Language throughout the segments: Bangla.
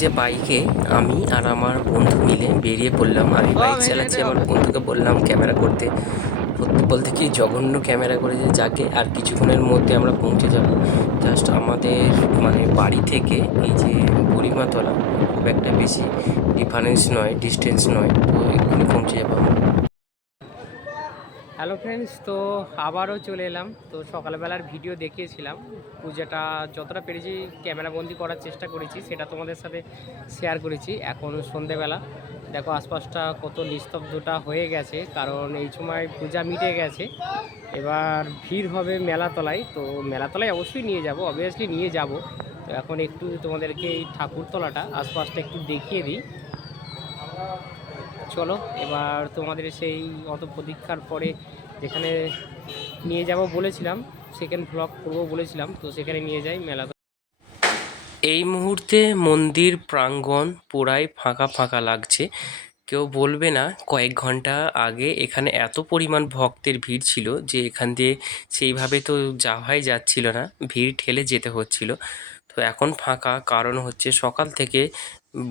যে বাইকে আমি আর আমার বন্ধু মিলে বেরিয়ে পড়লাম। আমি বাইক চালাচ্ছি, আমার বন্ধুকে বললাম ক্যামেরা করতে। সত্যি বলতে কি জঘন্য ক্যামেরা করেছে যাকে। আর কিছুক্ষণের মধ্যে আমরা পৌঁছে যাব। জাস্ট আমাদের মানে বাড়ি থেকে এই যে বুড়িমাতলা খুব একটা বেশি ডিফারেন্স নয়, ডিস্টেন্স নয়, তো এক্ষুনি পৌঁছে যাবো আমরা। হ্যালো ফ্রেন্ডস, তো আবারও চলে এলাম। তো সকালবেলার ভিডিও দেখিয়েছিলাম, পূজাটা যতটা পেরেছি ক্যামেরাবন্দি করার চেষ্টা করেছি, সেটা তোমাদের সাথে শেয়ার করেছি। এখন সন্ধেবেলা দেখো আশপাশটা কত নিস্তব্ধতা হয়ে গেছে, কারণ এই সময় পূজা মিটে গেছে। এবার ভিড় হবে মেলাতলায়, তো মেলাতলায় অবশ্যই নিয়ে যাব, অবভিয়াসলি নিয়ে যাব। তো এখন একটু তোমাদেরকে এই ঠাকুরতলাটা আশপাশটা একটু দেখিয়ে দিই। চলো এবার তোমাদের সেই অত প্রতীক্ষার পরে যেখানে নিয়ে যাব বলেছিলাম, সেকেন্ড ব্লগ করবো বলেছিলাম, তো সেখানে নিয়ে যাই মেলা। এই মুহূর্তে মন্দির প্রাঙ্গণ পুরাই ফাঁকা ফাঁকা লাগছে। কেউ বলবে না কয়েক ঘন্টা আগে এখানে এত পরিমাণ ভক্তের ভিড় ছিল যে এখান দিয়ে সেইভাবে তো যাওয়াই যাচ্ছিল না, ভিড় ঠেলে যেতে হচ্ছিল। তো এখন ফাঁকা, কারণ হচ্ছে সকাল থেকে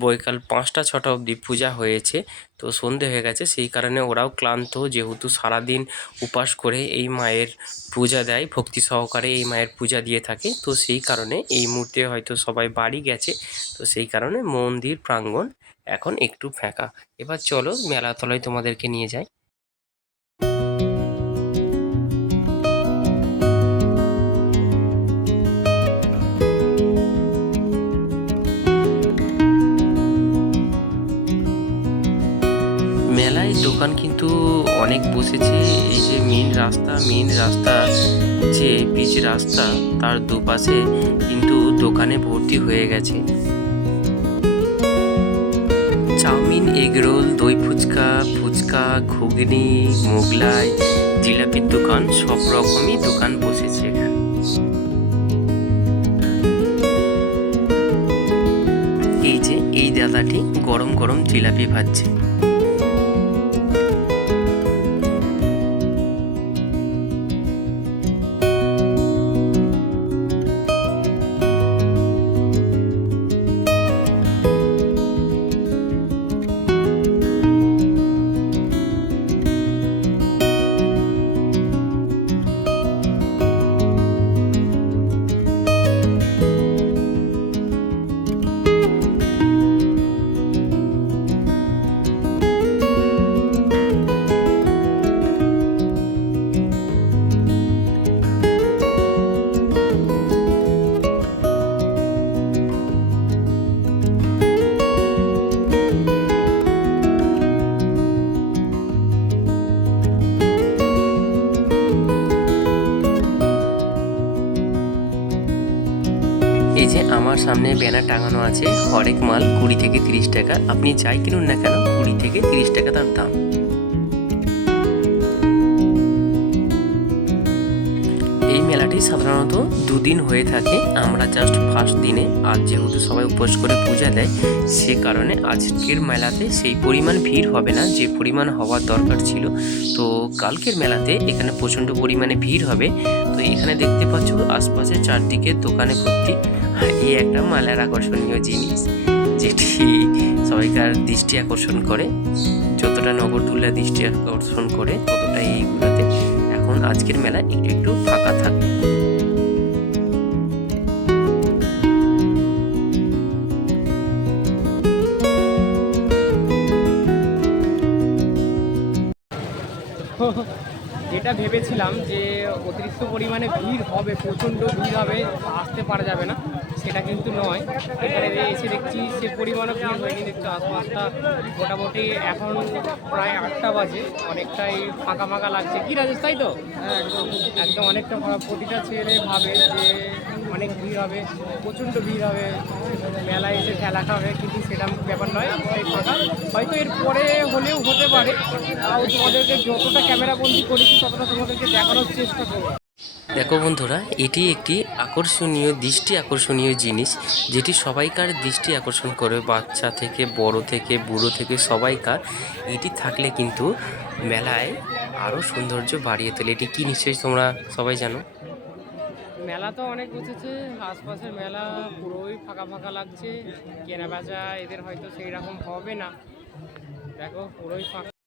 বৈকাল 5টা 6টা অবধি পূজা হয়েছে। তো সন্ধে হয়ে গেছে, সেই কারণে ওরাও ক্লান্ত, যেহেতু সারাদিন উপাস করে এই মায়ের পূজা দেয়, ভক্তি সহকারে এই মায়ের পূজা দিয়ে থাকে। তো সেই কারণে এই মুহূর্তে হয়তো সবাই বাড়ি গেছে। তো সেই কারণে মন্দির প্রাঙ্গণ এখন একটু ফাঁকা। এবার চলো মেলাতলায় তোমাদেরকে নিয়ে যাই। মেলায় দোকান কিন্তু অনেক বসেছে। এই যে মেন রাস্তা যে পিচ রাস্তা, তার দুপাশে কিন্তু দোকানে ভর্তি হয়ে গেছে। চাউমিন, এগরোল, দই ফুচকা, ফুচকা, ঘুগনি, মোগলাই, জিলাপির দোকান, সব রকমই দোকান বসেছে এখানে। এই যে এই দাদাটি গরম গরম জিলাপি ভাজছে। এই যে আমার সামনে ব্যানার টাঙানো আছে, হরেক মাল 20 থেকে 30 টাকা। আপনি যাই কিনুন না কেন 20 থেকে 30 টাকা তার দাম। এই মেলাটি সাধারণত দুদিন হয়ে থাকে, আমরা জাস্ট ফার্স্ট দিনে। আর যেহেতু সবাই উপোস করে পূজা দেয়, সে কারণে আজকের মেলাতে সেই পরিমাণ ভিড় হবে না যে পরিমাণ হওয়ার দরকার ছিল। তো কালকের মেলাতে এখানে প্রচণ্ড পরিমাণে ভিড় হবে। তো এখানে দেখতে পাচ্ছ আশপাশে চারদিকে দোকানে ভর্তি। এই একটা মেলার আকর্ষণীয় জিনিস, যেটি সবাইকার দৃষ্টি আকর্ষণ করে। যতটা নগরদুল্লা দৃষ্টি আকর্ষণ করে, ততটাই এইগুলোতে এখন আজকের মেলা একটু একটু ফাঁকা থাকে। যেটা ভেবেছিলাম যে অতিরিক্ত পরিমাণে ভিড় হবে, প্রচণ্ড ভিড় হবে, আসতে পারা যাবে না, সেটা কিন্তু নয়। এখানে এসে দেখছি সে পরিমাণে ভিড় হয়নি। দেখছি আশপাশটা মোটামুটি এখন প্রায় 8টা বাজে, অনেকটাই ফাঁকা ফাঁকা লাগছে। কি রাজেশ, তাই তো? একদম একদম অনেকটা প্রতিটা ছেলে ভাবে যে অনেক ভিড় হবে, প্রচণ্ড ভিড় হবে, মেলায় এসে ঠেলা খাবে, কিন্তু সেটা ব্যাপার নয়, তাই ফাঁকা। হয়তো এর পরে হলেও হতে পারে। তাও তোমাদেরকে যতটা ক্যামেরাবন্দি করেছি ততটা তোমাদেরকে দেখানোর চেষ্টা করবো। দেখো বন্ধুরা, এটি একটি দৃষ্টি আকর্ষণীয় জিনিস, যেটি সবাইকার দৃষ্টি আকর্ষণ করে, বাচ্চা থেকে বড় থেকে বুড়ো থেকে সবাইকার। এটি থাকলে কিন্তু মেলায় আরও সৌন্দর্য বাড়িয়ে তোলে। এটি কি নিশ্চয়ই তোমরা সবাই জানো। মেলা তো অনেক বসেছে, আশপাশের মেলা পুরোই ফাঁকা ফাঁকা লাগছে, কেনা বেচা এদের হয়তো সেই রকম হবে না, দেখো পুরোই ফাঁকা।